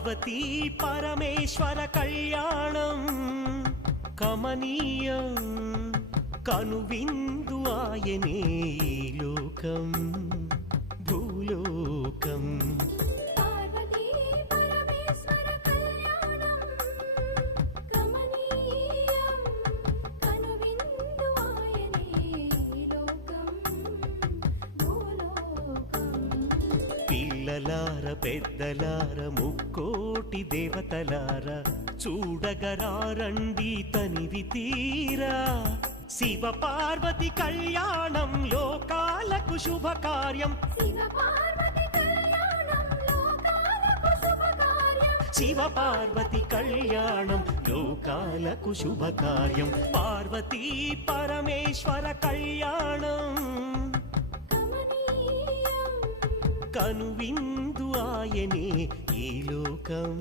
పార్వతీ పరమేశ్వర కళ్యాణం కమనీయం కనువిందు ఆయనే ఈ లోకం భూలోకం. పార్వతీ పరమేశ్వర కళ్యాణం కమనీయం కనువిందు ఆయనే ఈ లోకం భూలోకం. పిల్లలార పెద్దలార ముక్కోటి దేవతలార చూడగరారండి తనివి తీరా. శివ పార్వతి కళ్యాణం లోకాలకు శుభకార్యం. శివ పార్వతి కళ్యాణం లోకాలకు శుభకార్యం. శివ పార్వతి కళ్యాణం లోకాలకు శుభకార్యం. పార్వతీ పరమేశ్వర కళ్యాణం కమనీయం కనువిందు ఆయనే ఈ లోకం